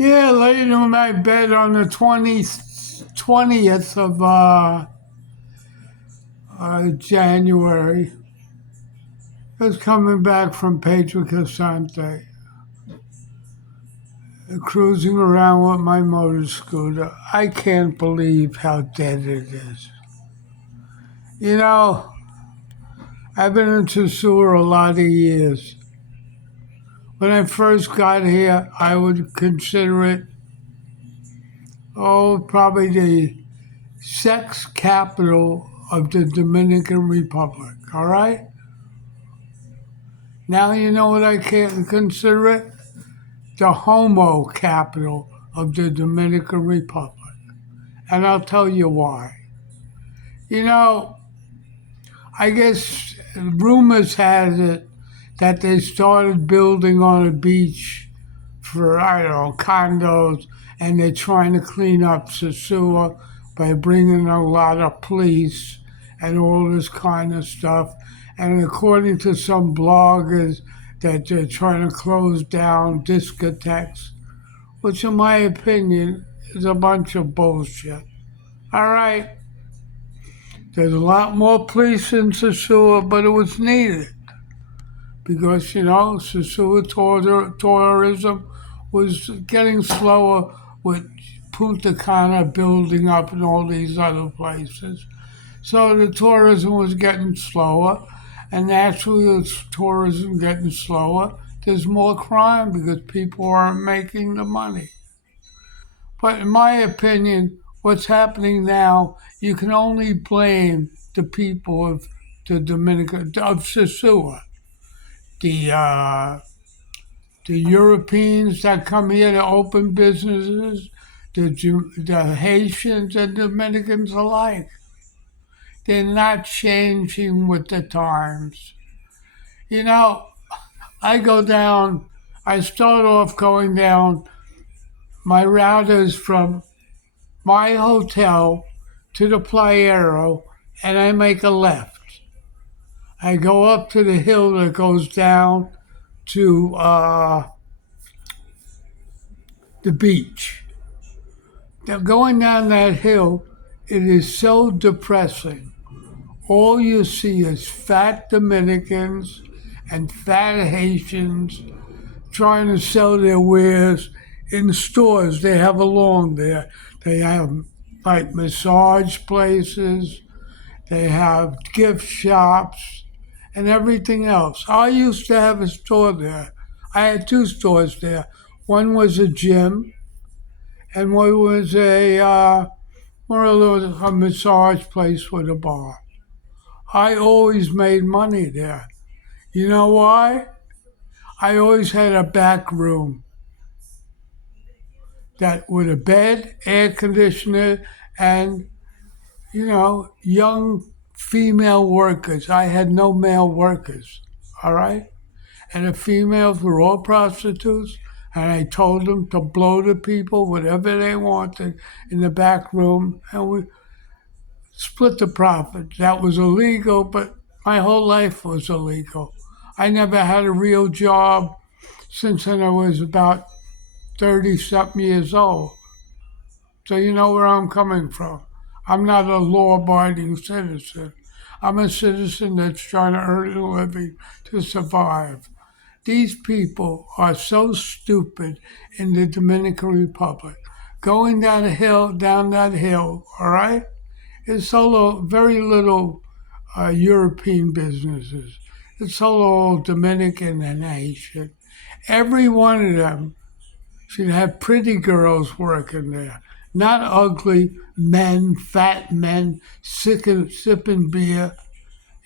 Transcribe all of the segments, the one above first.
Yeah, laying on my bed on the 20th of January. I was coming back from Pedro Casante, cruising around with my motor scooter. I can't believe how dead it is. You know, I've been into sewer a lot of years. When I first got here, I would consider it, probably the sex capital of the Dominican Republic, all right? Now you know what I can consider it? The Homo capital of the Dominican Republic. And I'll tell you why. You know, I guess rumors has it that they started building on a beach for, I don't know, condos, and they're trying to clean up Sosua by bringing a lot of police and all this kind of stuff. And according to some bloggers, that they're trying to close down discotheques, which, in my opinion, is a bunch of bullshit. All right, there's a lot more police in Sosua, but it was needed because, Sosua tourism was getting slower with Punta Cana building up and all these other places. So the tourism was getting slower, and naturally, with tourism getting slower, there's more crime because people aren't making the money. But in my opinion, what's happening now, you can only blame the people of the Dominican of Sosua, the Europeans that come here to open businesses, the Haitians and Dominicans alike. They're not changing with the times. You know, I go down. I start off going down. My route is from my hotel to the Playero, and I make a left. I go up to the hill that goes down to the beach. Now, going down that hill, it is so depressing. All you see is fat Dominicans and fat Haitians trying to sell their wares in stores they have along there. They have like massage places, they have gift shops, and everything else. I used to have a store there. I had two stores there. One was a gym, and one was more or less a massage place with a bar. I always made money there. You know why? I always had a back room that with a bed, air conditioner, and young female workers. I had no male workers. All right, and the females were all prostitutes. And I told them to blow the people whatever they wanted in the back room, and we split the profit. That was illegal, but my whole life was illegal. I never had a real job since then I was about 30 something years old. So you know where I'm coming from. I'm not a law abiding citizen. I'm a citizen that's trying to earn a living to survive. These people are so stupid in the Dominican Republic. Going down that hill, all right? It's all very little European businesses. It's all Dominican and Haitian. Every one of them should have pretty girls working there, not ugly men, fat men, sipping beer,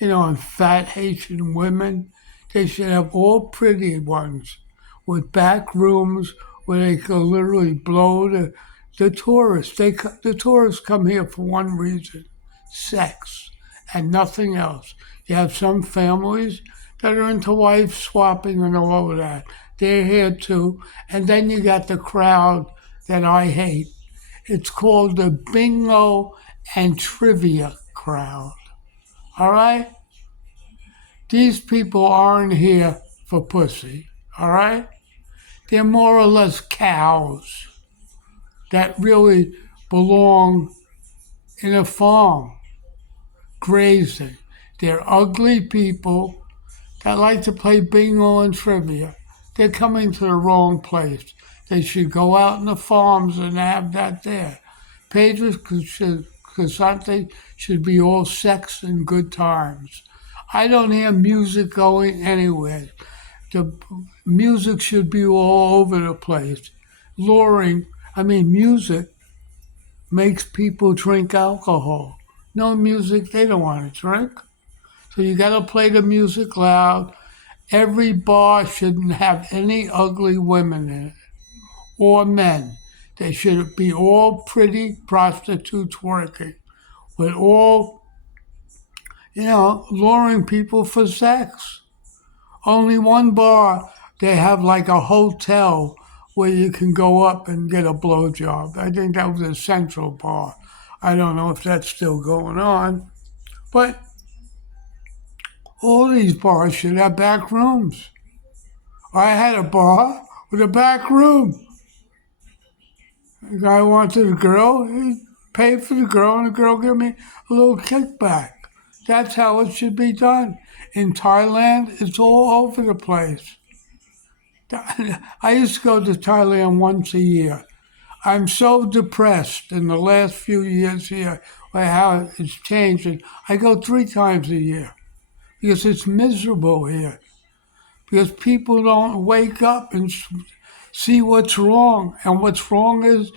and fat Haitian women. They should have all pretty ones with back rooms where they could literally blow the tourists. The tourists come here for one reason: sex and nothing else. You have some families that are into wife swapping and all of that. They're here too. And then you got the crowd that I hate. It's called the bingo and trivia crowd. All right? These people aren't here for pussy. All right? They're more or less cows that really belong in a farm grazing. They're ugly people that like to play bingo and trivia. They're coming to the wrong place. They should go out in the farms and have that there. Pedro Casante should be all sex and good times. I don't hear music going anywhere. The music should be all over the place. Luring, music makes people drink alcohol. No music, they don't want to drink. So you got to play the music loud. Every bar shouldn't have any ugly women in it or men. They should be all pretty prostitutes working with all, luring people for sex. Only one bar, they have like a hotel where you can go up and get a blowjob. I think that was a Central Bar. I don't know if that's still going on, but all these bars should have back rooms. I had a bar with a back room. The guy wanted a girl, he paid for the girl, and the girl gave me a little kickback. That's how it should be done. In Thailand, it's all over the place. I used to go to Thailand once a year. I'm so depressed in the last few years here by how it's changing. I go 3 times a year because it's miserable here. Because people don't wake up and see what's wrong. And what's wrong is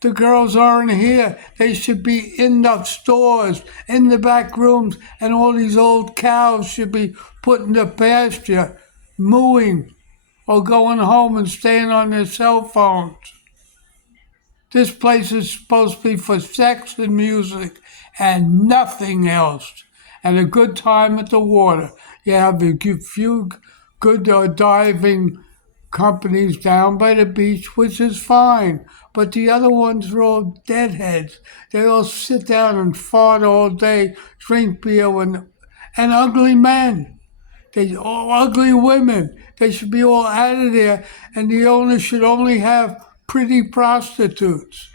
the girls aren't here. They should be in the stores, in the back rooms, and all these old cows should be put in the pasture, mooing, or going home and staying on their cell phones. This place is supposed to be for sex and music and nothing else. And a good time at the water. You have a few good diving companies down by the beach, which is fine. But the other ones are all deadheads. They all sit down and fart all day, drink beer, and ugly men. They all ugly women. They should be all out of there, and the owner should only have pretty prostitutes.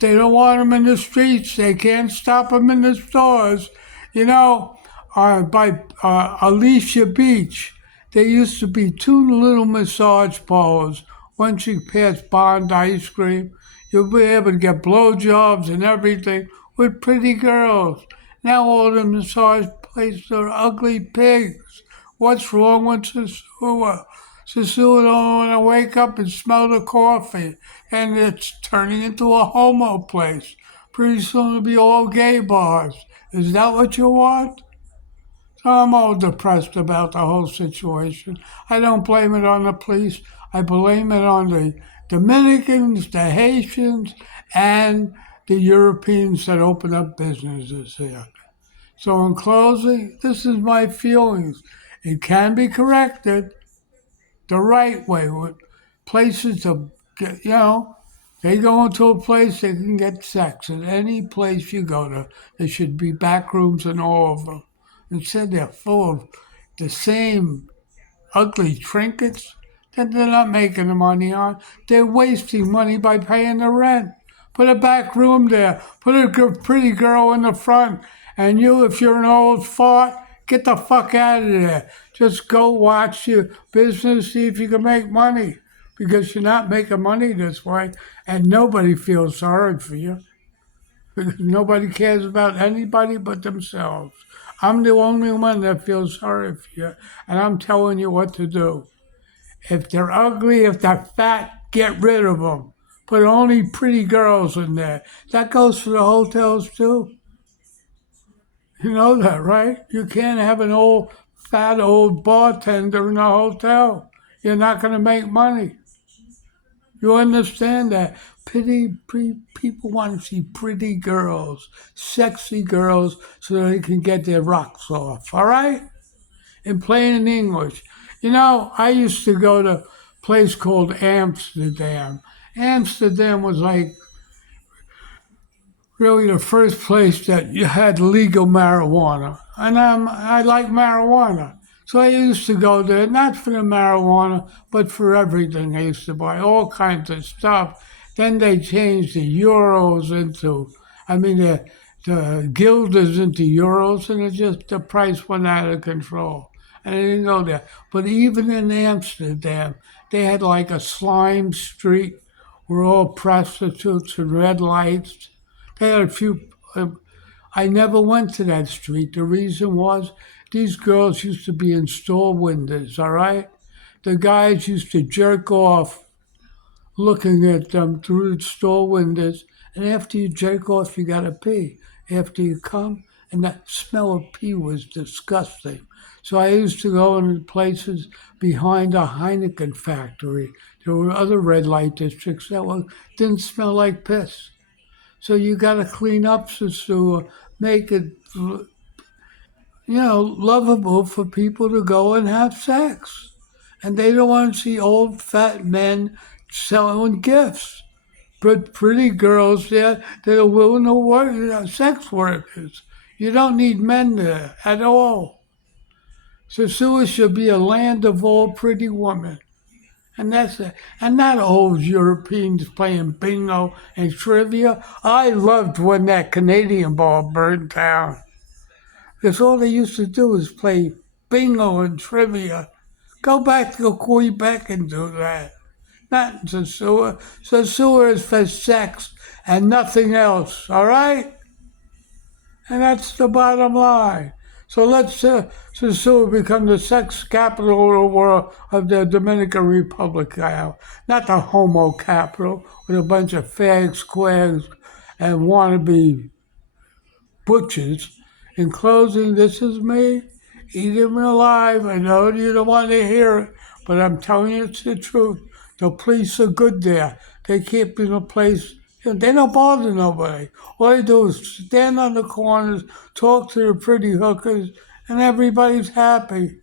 They don't want them in the streets. They can't stop them in the stores. You know, by Alicia Beach, there used to be 2 little massage parlors. Once you pass Bond Ice Cream, you'll be able to get blowjobs and everything with pretty girls. Now all the massage places are ugly pigs. What's wrong with Sosua? Sosua don't want to wake up and smell the coffee, and it's turning into a homo place. Pretty soon it'll be all gay bars. Is that what you want? So I'm all depressed about the whole situation. I don't blame it on the police. I blame it on the Dominicans, the Haitians, and the Europeans that open up businesses here. So in closing, this is my feelings. It can be corrected the right way with places to get, they go into a place they can get sex. And any place you go to, there should be back rooms in all of them. Instead, they're full of the same ugly trinkets that they're not making the money on. They're wasting money by paying the rent. Put a back room there. Put a pretty girl in the front. And you, if you're an old fart, get the fuck out of there. Just go watch your business, see if you can make money. Because you're not making money this way, and nobody feels sorry for you. Because nobody cares about anybody but themselves. I'm the only one that feels sorry for you, and I'm telling you what to do. If they're ugly, if they're fat, get rid of them. Put only pretty girls in there. That goes for the hotels too. You know that, right? You can't have an old, fat old bartender in a hotel. You're not going to make money. You understand that? People want to see pretty girls, sexy girls, so they can get their rocks off. All right? In plain English. I used to go to a place called Amsterdam. Amsterdam was like really the first place that you had legal marijuana. And I like marijuana. So I used to go there, not for the marijuana, but for everything. I used to buy all kinds of stuff. Then they changed the euros into, I mean, the guilders into euros, and it just, the price went out of control. And I didn't go there. But even in Amsterdam, they had like a slime street where all prostitutes and red lights. They had a few. I never went to that street. The reason was these girls used to be in store windows, all right? The guys used to jerk off looking at them through the store windows. And after you jerk off, you got to pee. After you come, and that smell of pee was disgusting. So I used to go into places behind a Heineken factory. There were other red light districts that didn't smell like piss. So you got to clean up the sewer, make it, lovable for people to go and have sex. And they don't want to see old fat men selling gifts. But pretty girls there that are willing to work, sex workers. You don't need men there at all. So sewer should be a land of all pretty women. And that's it. And not old Europeans playing bingo and trivia. I loved when that Canadian ball burned down. Because all they used to do was play bingo and trivia. Go back to Quebec and do that. Not in Sosua. Sosua is for sex and nothing else, all right? And that's the bottom line. So let's Sosua become the sex capital of the world of the Dominican Republic now. Not the Homo capital with a bunch of fags, squares, and wannabe butchers. In closing, this is me. Eat him alive. I know you don't want to hear it, but I'm telling you it's the truth. The police are good there. They keep in a place. They don't bother nobody. All they do is stand on the corners, talk to the pretty hookers, and everybody's happy.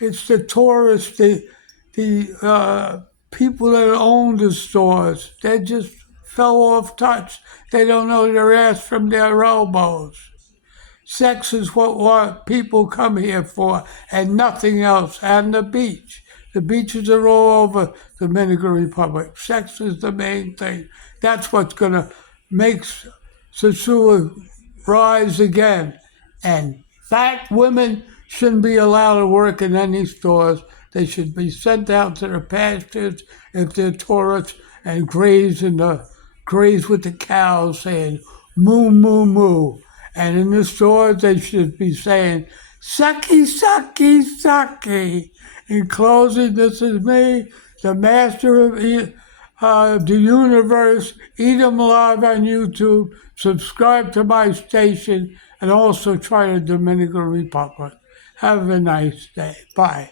It's the tourists, the people that own the stores. They just fell off touch. They don't know their ass from their elbows. Sex is what people come here for and nothing else. And the beach. The beaches are all over the Dominican Republic. Sex is the main thing. That's what's going to make Sosua rise again. And fat women shouldn't be allowed to work in any stores. They should be sent out to the pastures if they're tourists and graze with the cows saying moo moo moo. And in the stores they should be saying sucky sucky sucky. In closing, this is me, the master of the universe. Eat 'em alive on YouTube. Subscribe to my station and also try the Dominican Republic. Have a nice day. Bye.